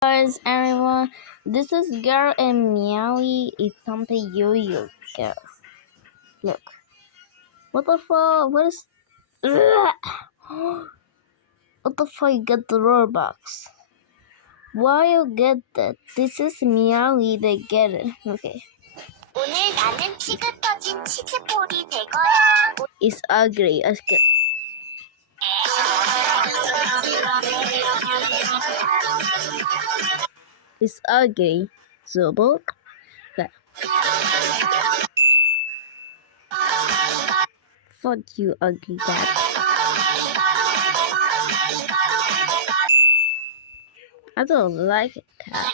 Guys, everyone, this is girl and Meowie is something yo-yo girl. Look, what the fuck? What is? What the fuck? You get the Robux? Why you get that? This is Meowie. They get it. Okay. It's ugly. I get. It's ugly. So, but fuck you, ugly cat. I don't like it, cat.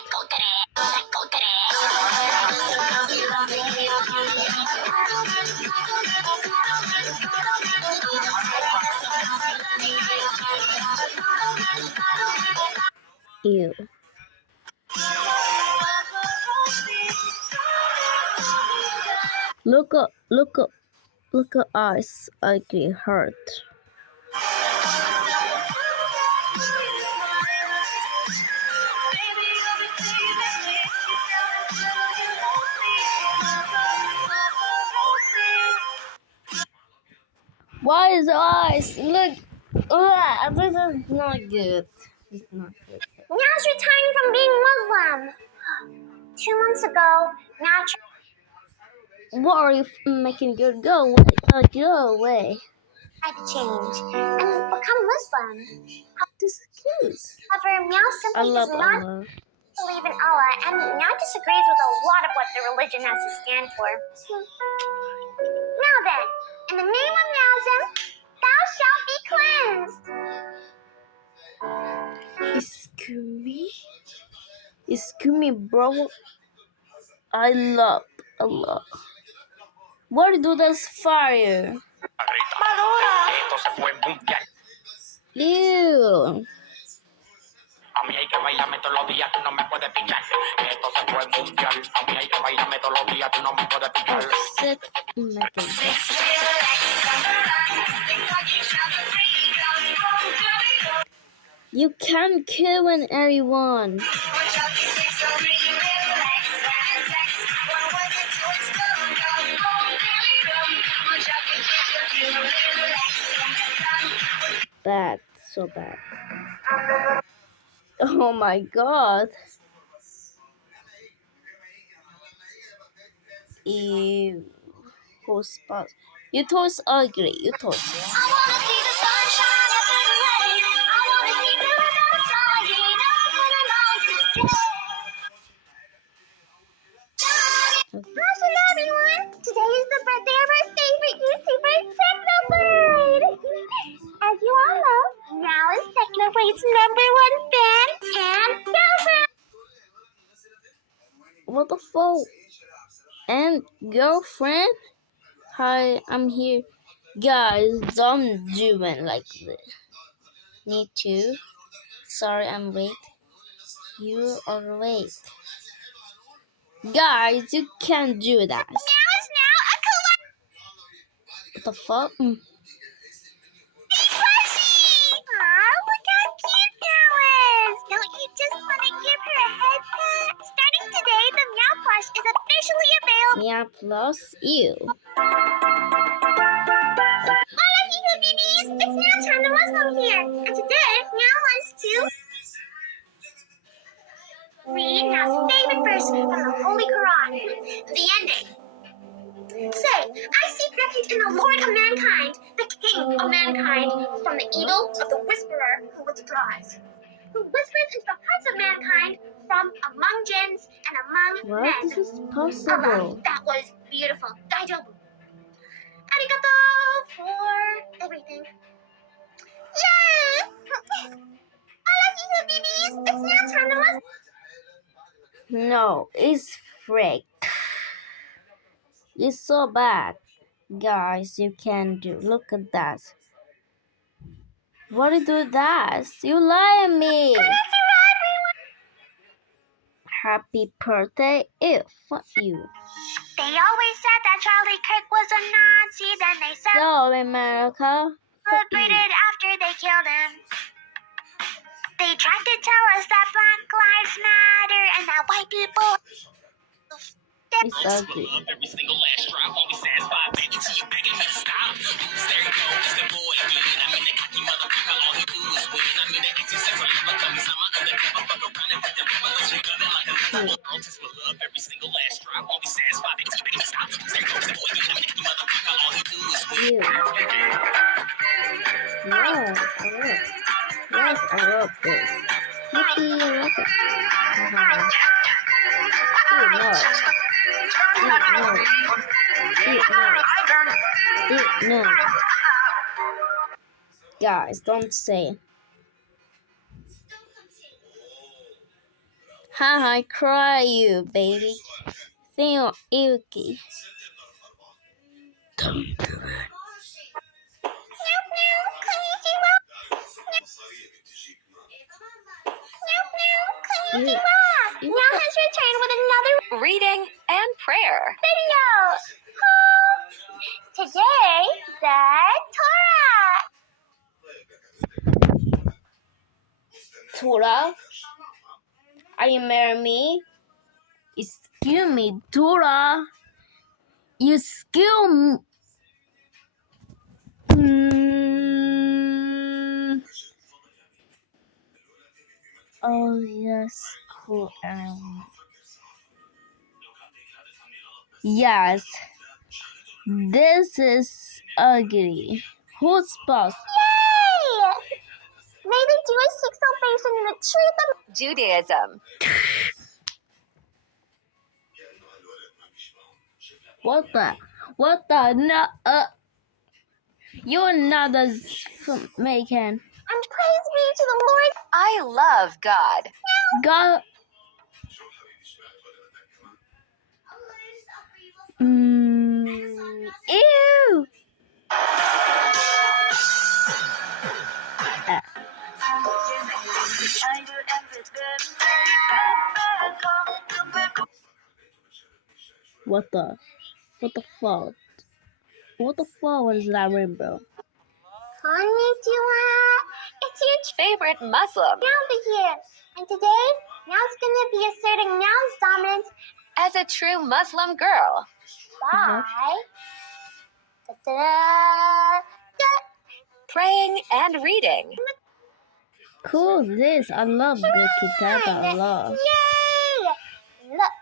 Ew. Look at us, ugly hurt. Why is eyes? Look, this is not good. It's not good. Now's retiring from being Muslim. 2 months ago, What are you making good? Go away. Go away. I had to change and become Muslim. This is cute. However, Meow simply does not Allah. believe in Allah, and Meow disagrees with a lot of what the religion has to stand for. Now then, in the name of Meowsm, thou shalt be cleansed. Excuse me, bro. I love Allah. What do this fire? Ew. A mí hay que bailarme todos los días, tú no me puedes pichar. Esto se fue mundial. A mí hay que bailarme todos los días, tú no me puedes pichar. You can't kill everyone. Bad, so bad. Oh my god. Ew. Who's spot? You toss ugly. You toss. I wanna see the sunshine every day. I wanna see paradise lying up in the mountains. Hello everyone! Today is the birthday of our favorite YouTuber, Technoblade! As you all know, Meow is Technoblade's #1 fan and girlfriend! What the fuck? And girlfriend? Hi, I'm here. Guys, don't do it like this. Me too. Sorry, I'm late. You are late. Guys, you can't do that. Meow is now a What the fuck? Plushie! Aw, look how cute Meow is! Don't you just want to give her a head pat? Starting today, the Meow plush is officially available. Yeah, plus you. Hola, Hihu babies! It's now time the Muslim here, and today Meow wants to read Meow's favorite verse from the Holy Quran, the ending. Say, I seek refuge in the Lord of mankind, the King of mankind, from the evil of the whisperer who withdraws, who whispers into the hearts of mankind from among jinns and among What? men. This is possible. That was beautiful. Daijoubu. Arigato for everything. Yay! Hola, Hihu babies! It's now time to Muslim. No, it's fake. It's so bad. Guys, you can do. Look at that. What do you do that? You lie at me. Happy birthday. Ew, fuck you. They always said that Charlie Kirk was a Nazi, then they Go, America. Fuck you. celebrated after they killed him. They tried to tell us that Black Lives people. It's ugly. Every single last drop, won't be satisfied, baby, till you begging me to stop. There you go, it's the boy again. I mean, the cocky motherfucker, all he do is win. I mean, the anti-sex lover comes on my undercover, fuck around and put them rubber, she got it like a little girl. Just for love, every single last drop, won't be satisfied, baby, till you begging me to stop. There you go, it's the boy again. I mean, the cocky motherfucker, all he do is win. Ew. Yes, I love this. Yippee, I love it. Ew, no. Ew, no. Guys, don't say. Hi, cry you, baby. Theo Ilki. Now has returned with another reading and prayer video. Today, the Torah. Tora, are you marrying me? Excuse me, Tora. You skill me. Oh yes, cool. Yes, this is ugly. Who's boss? Yay! Maybe Jewish salvation in the truth of Judaism. What the? No, you're not a Jamaican. And praise be to the Lord. I love God. God. Ew. What the? What the fuck? What the fuck was that rainbow? Konnichiwa. It's your favorite Muslim. Now here. And today, Meow's gonna be asserting Meow's dominance as a true Muslim girl. By praying and reading. Cool, this. I love the kitab a lot. Yay! Look.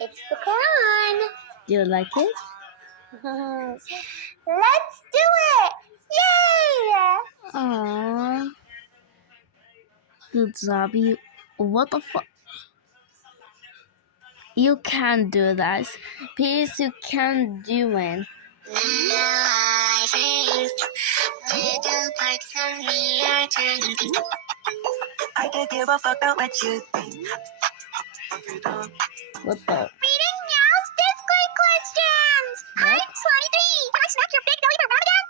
It's the Quran. Do you like it? Let's do it! Yay! Aww. Good job, you. What the fuck? You can't do that. Please, you can't do it. I can't give a fuck about what you think. What the? Reading Meow's Discord questions! What? I'm 23! Can I smack your big belly for Ramadan?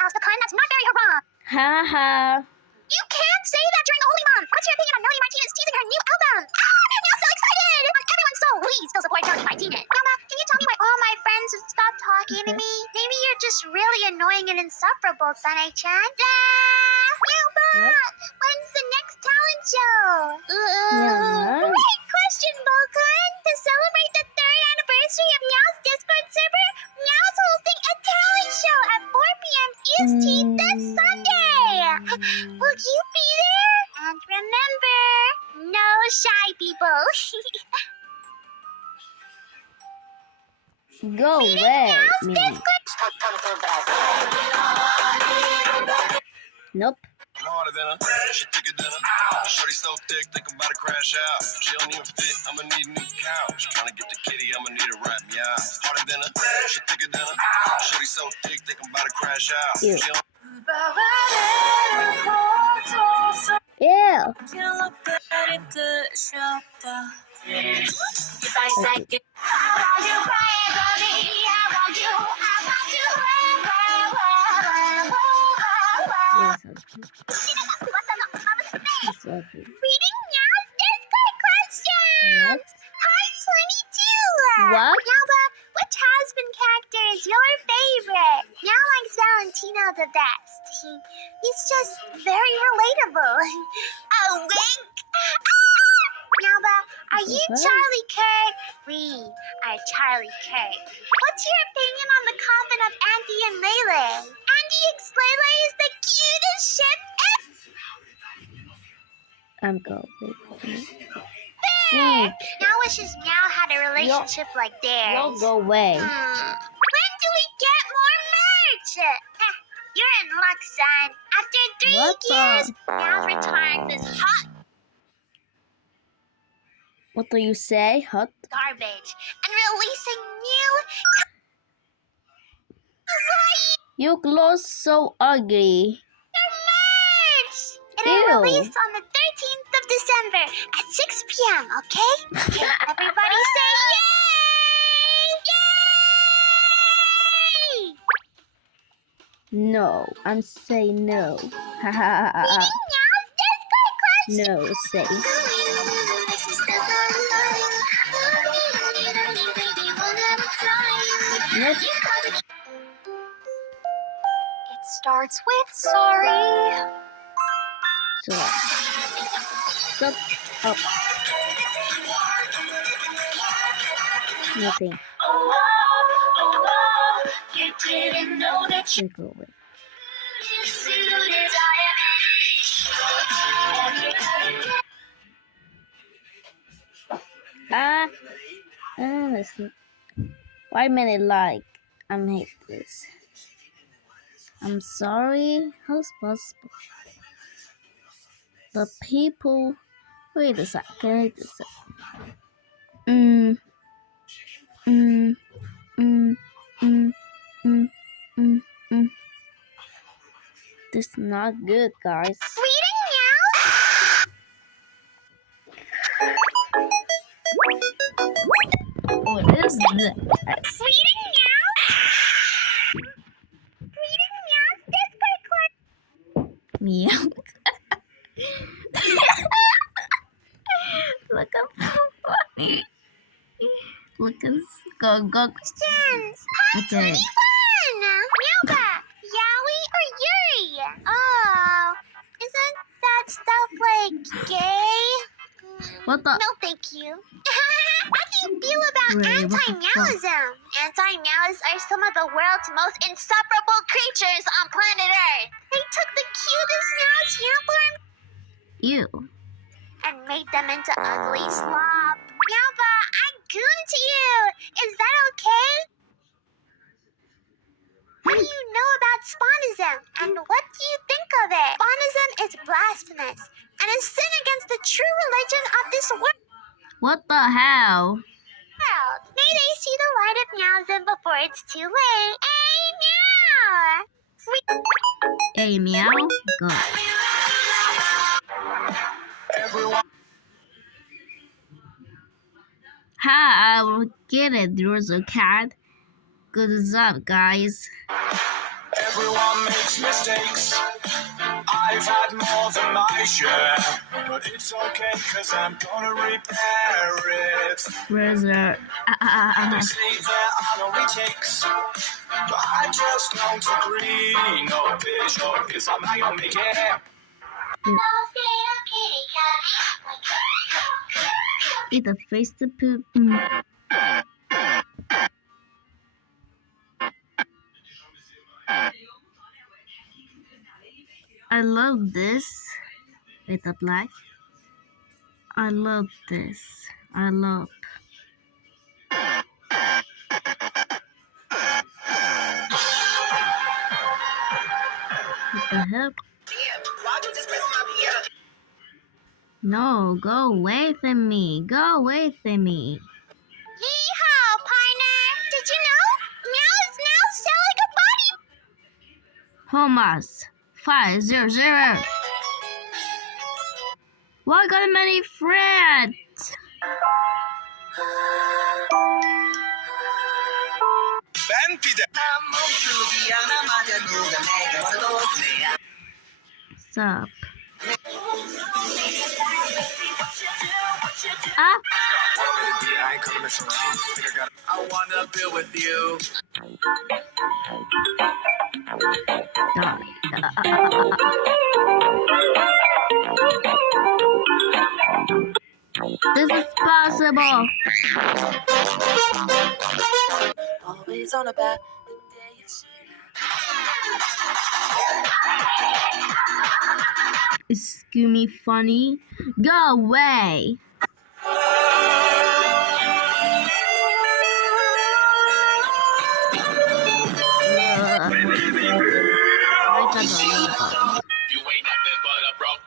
Ask the kind that's not very haram. Haha. You can't say that during the Holy Month! What's your opinion on Melanie Martinez teasing her new album? Meow's so excited! Everyone's so please still support Melanie Martinez. Mama, can you tell me why all my friends have stopped talking to me? Maybe you're just really annoying and insufferable, Sunny-chan. Meowbah! When's the next talent show? Yeah. Great question, Volkan! To celebrate the 3rd anniversary of Meow's Discord server, Meow's hosting a talent show at 4 p.m. EST this Sunday! Will you be there? And remember, no shy people. Go away, Mimi. Nope. Harder than her, she thicker than her. Shorty so thick, think I'm about to crash out. She don't even fit, I'ma need a new couch. Tryna get the kitty, I'ma need a rap, yeah. Harder than her, she thicker than her. Shorty so thick, think I'm about to crash out. Ew. She don't Ew. Okay. It's okay. Reading Meow's Discord questions! Part 22! What? Meowbah, which husband character is your favorite? Meow likes Valentino the best. He's just very relatable. A wink! Are you Charlie Kirk? We are Charlie Kirk. What's your opinion on the coffin of Andy and Lele? Andy X Lele is the cutest ship ever. I'm going. Now wishes Meow had a relationship like theirs. Y'all go away. When do we get more merch? You're in luck, son. After 3 What the- years, Meow's retiring this hot What do you say? Hot? garbage and releasing new You look so ugly. merch. It'll Ew. release on the 13th of December at 6 p.m., okay? Can everybody say yay! Yay! No, I'm saying no. Ha ha ha ha. Meow's Discord clutch. No, say. Nope. It starts with sorry. So, stop. Up. Nothing. You didn't know that You go away. Listen. Why minute like? I'm hate this. I'm sorry. How's possible? The people. Wait a second. Wait a second. Mm. Mm. Mm. Mm. Mm. Mm. Mm. This is not good, guys. Reading Meow? What is this? Reading Meow? Reading Meow's Discord clutch. Meow. Look how funny. Look at go. Questions. Okay. 21. Meowbah, Yowie, or Yuri? Oh, isn't that stuff like gay? What the? No, thank you. How do you feel about Ray, what the fuck? anti-meowism? Anti-meows are some of the world's most insufferable creatures on planet Earth. They took the cutest meow sampler Ew. and made them into ugly slop. Meowbah, I'm goon to you. Is that okay? What do you know about Spawnism, and what do you think of it? Spawnism is blasphemous and a sin against the true religion of this world. What the hell? May they see the light of Meowsm before it's too late. Hey, Meow! Hey, meow. Go. Ha! I will get it. There's a cat. Good job, guys. Everyone makes mistakes. I've had more than my share. But it's okay, cause I'm gonna repair it. Where's the? They say there are no retakes. But I just don't agree. No vision, cause I might not make it. Eat a face to poop. I love this. With the black. I love this. I love. What the hell? No, go away from me. Go away from me. Yeehaw, partner! Did you know? Meow is now selling a body. Thomas 500. Why got many friends? Stop. Ah. I wanna build with you. This is possible. Always on a bad Is Scoomy funny? Go away. I got the robot. You ain't nothing but a broke.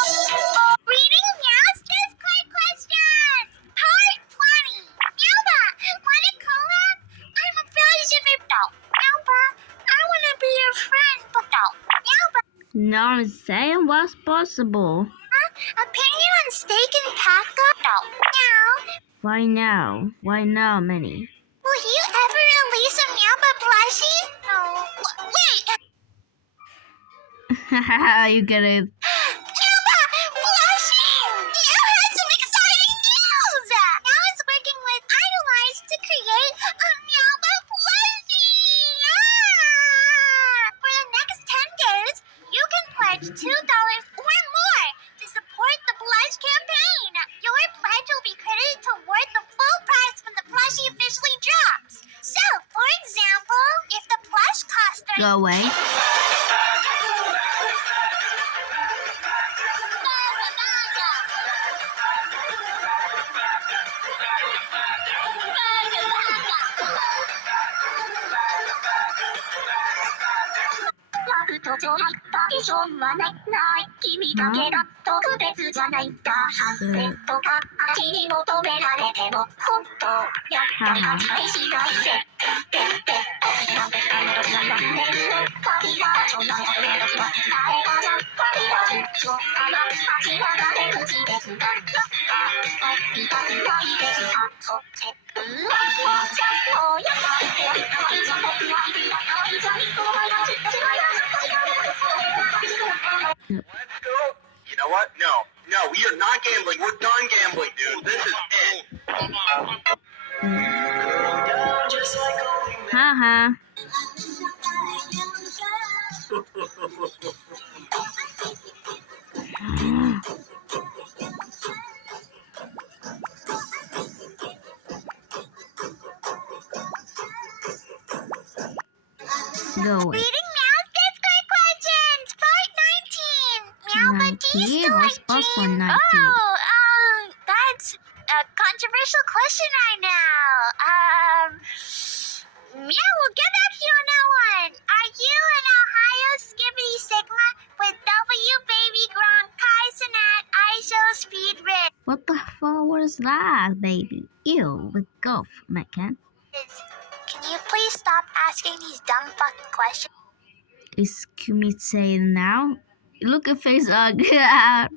Reading Meow's Discord questions! Part 20! Meowbah, wanna collab? I'm a fellowship dog. Meowbah, I wanna be your friend, but dog. Meowbah, No, I'm saying what's possible. opinion on steak and taco? Dog. Meow. Why now? Why now, Minnie? Will you ever release a Meowbah plushie? No. Wait! Haha, you get it. Meowbah plushie! Meow has some exciting news! Meow is working with Idolize to create a Meowbah plushie! For the next 10 days, you can pledge $2 or more to support the Plush campaign. Your pledge will be credited toward the full price when the plushie officially drops. So, for example, if the plush costs Go away. You know what? No, we are not gambling. We're done gambling, dude. This is it. Haha. Go away. Reading Meow's Discord questions, part 19. Meow, but do you 90? still What's like possible dreams? 90? That's a controversial question right now. Meow, we'll get back to you on that one. Are you an Ohio Skibbity Sigma with W Baby Gronk Kyson at ISO Speed Rig? What the fuck was that, baby? Ew, the golf, Mecan. Can you please stop asking these dumb fucking questions? Is Kumi saying now? Look at face ugly. Thank you.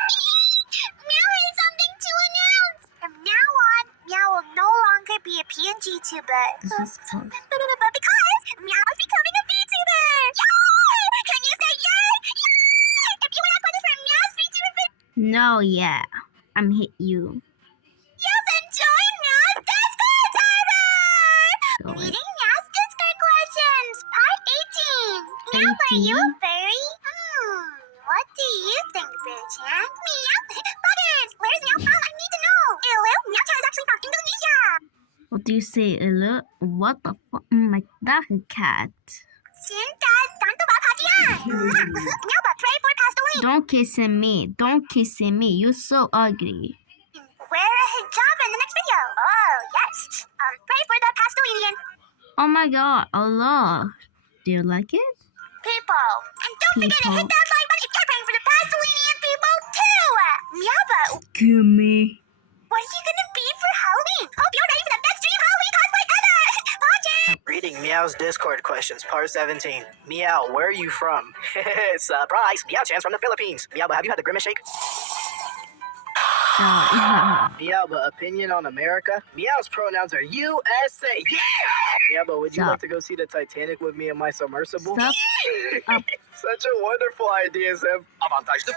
Meow has something to announce. From now on, Meow will no longer be a PNG tuber. This is close. But because Meow is becoming a VTuber. Yay! Can you say yay? Yay! If you want to ask questions for Meow's VTuber video, No, yeah. I'm hit you. enjoy Meow's Discord server! Go away. Reading Meow's Discord questions, part 18. Meow, are you a 18? fairy? What do you think, Boo-chan? Meow? Butters, where's Meow from? I need to know. Hello, Meow-chan is actually from Indonesia. What do you say, Ella? What the fuck? My that a cat. Cinta, tanto bahagia. Meow, but pray for Pastoline. Don't kissing me. Don't kissing me. You're so ugly. Wear a hijab in the next video. Oh, yes. Pray for the Pastelinian Oh my god, Allah. Do you like it? people. And don't forget to hit People. that like button if you're praying for the Pastelinian people, too. Meow, but Kumi. what are you gonna be for Halloween? Hope you're ready for the best dream Halloween cosplay ever. Watch it. Reading Meow's Discord questions, part 17. Meow, where are you from? Surprise! Meow Chan's from the Philippines. Meow, but have you had the Grimace shake? Meow, but opinion on America? Meow's pronouns are USA. Yeah! Meow, but would you Stop. like to go see the Titanic with me and my submersible? Stop. Up. Such a wonderful idea, Zeb. Avantage de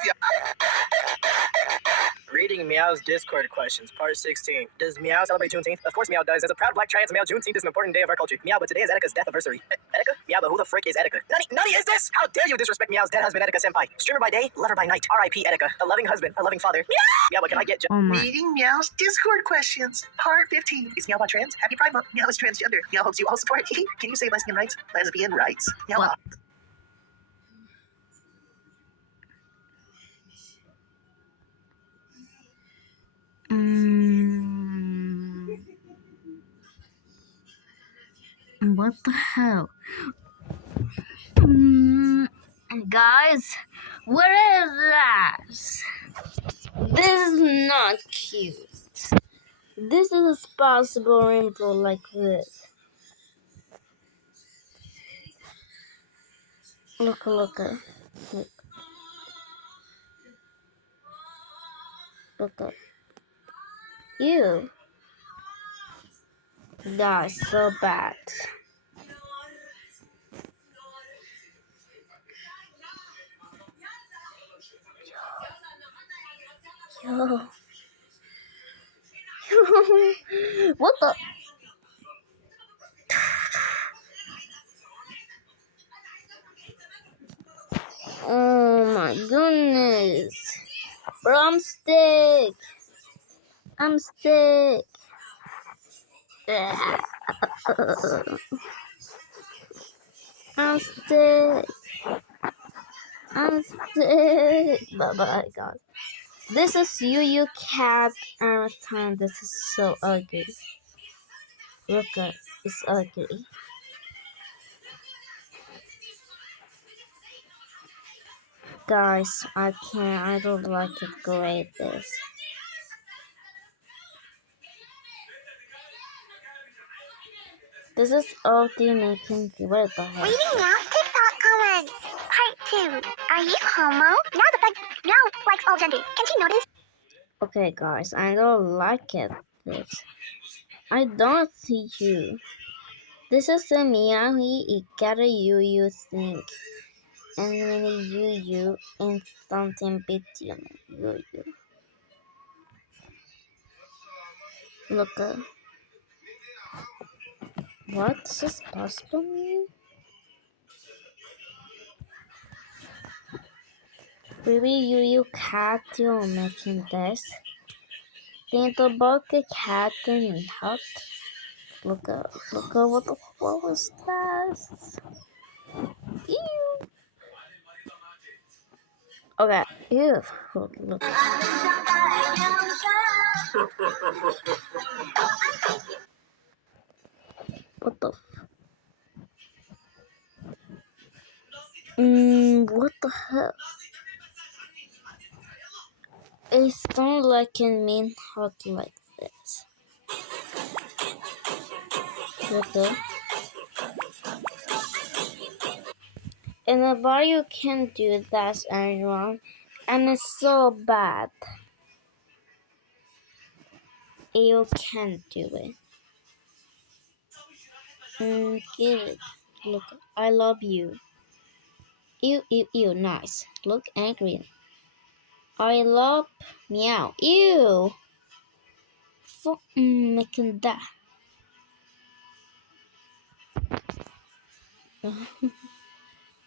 Reading Meow's Discord questions, part 16. Does Meow celebrate Juneteenth? Of course Meow does. As a proud black trans male, Juneteenth is an important day of our culture. Meow, but today is Etika's death anniversary. Etika? Meow, but who the frick is Etika? Nutty is this? How dare you disrespect Meow's dead husband, Etika Senpai? Streamer by day, lover by night. R.I.P. Etika. A loving husband, a loving father. Meow! Meow, but can I get Oh my. Reading Meow's Discord questions, part 15. Is Meowbah trans? Happy Pride Month. Meow is transgender. Meow hopes you all support. Can you say lesbian rights? Lesbian rights. Meowbah. What? What the hell? Guys, what is that? This is not cute. This is a possible rainbow like this. Look. Look. Ew. Guys, so bad. Yo. What the? Oh my goodness. Bro, I'm sick. I'm sick. I'm sick. I'm sick. Bye-bye, guys. This is Yu Cat Time. This is so ugly. Look at it's ugly. Guys, I can't. I don't like it the way this. This is all the making. What the heck? Reading Meow's TikTok comments, part 2. Are you homo? Meow likes all genders. Can she notice? Okay, guys, I don't like it. This. I don't see you. This is a Miyahi Ikara Yu thing. And mini Yu in something between Yu. Look at what is this possible mean? Baby Yu cat you're making this. Think about the cat and hot. Look at what the fuck was that? Ew. Okay, ew. Look. What the what the hell? It's not like in mean hot like this. Okay. And nobody you can do that anyone. And it's so bad. You can't do it. Get it. Look, I love you. Ew, nice. Look angry. I love meow. Ew. Making that.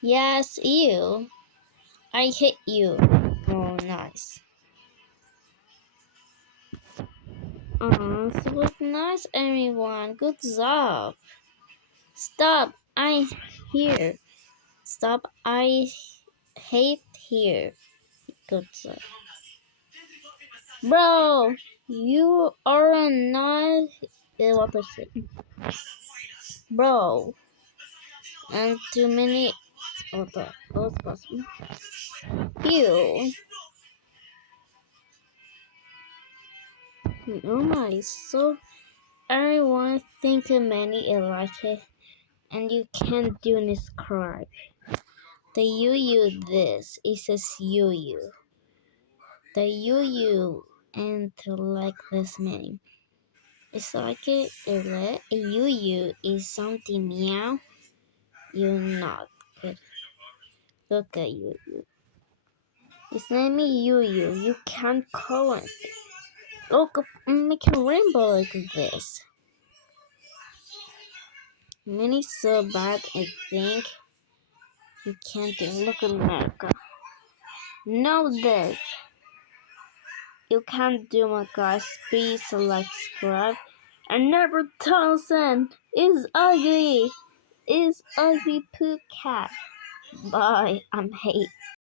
Yes, ew. I hate you. Oh, nice. So look nice, everyone. Good job. Stop. I here. Stop. I hate here. Good job. Bro, you are not what I say. Bro. And too many what the what's possible? Ew. Oh my, so everyone think many like it and you can't do describe. The you this it says you. The you and to like this name. It's like a you is something meow. You're not good. Look at you. It's not me, you can't comment. Look, I'm making a rainbow like this. Mini so bad, I think. You can't do. Look at America. Know this. You can't do my guys. Please like, subscribe, and never thousand is ugly. Is ugly poo cat. Bye. I'm hate.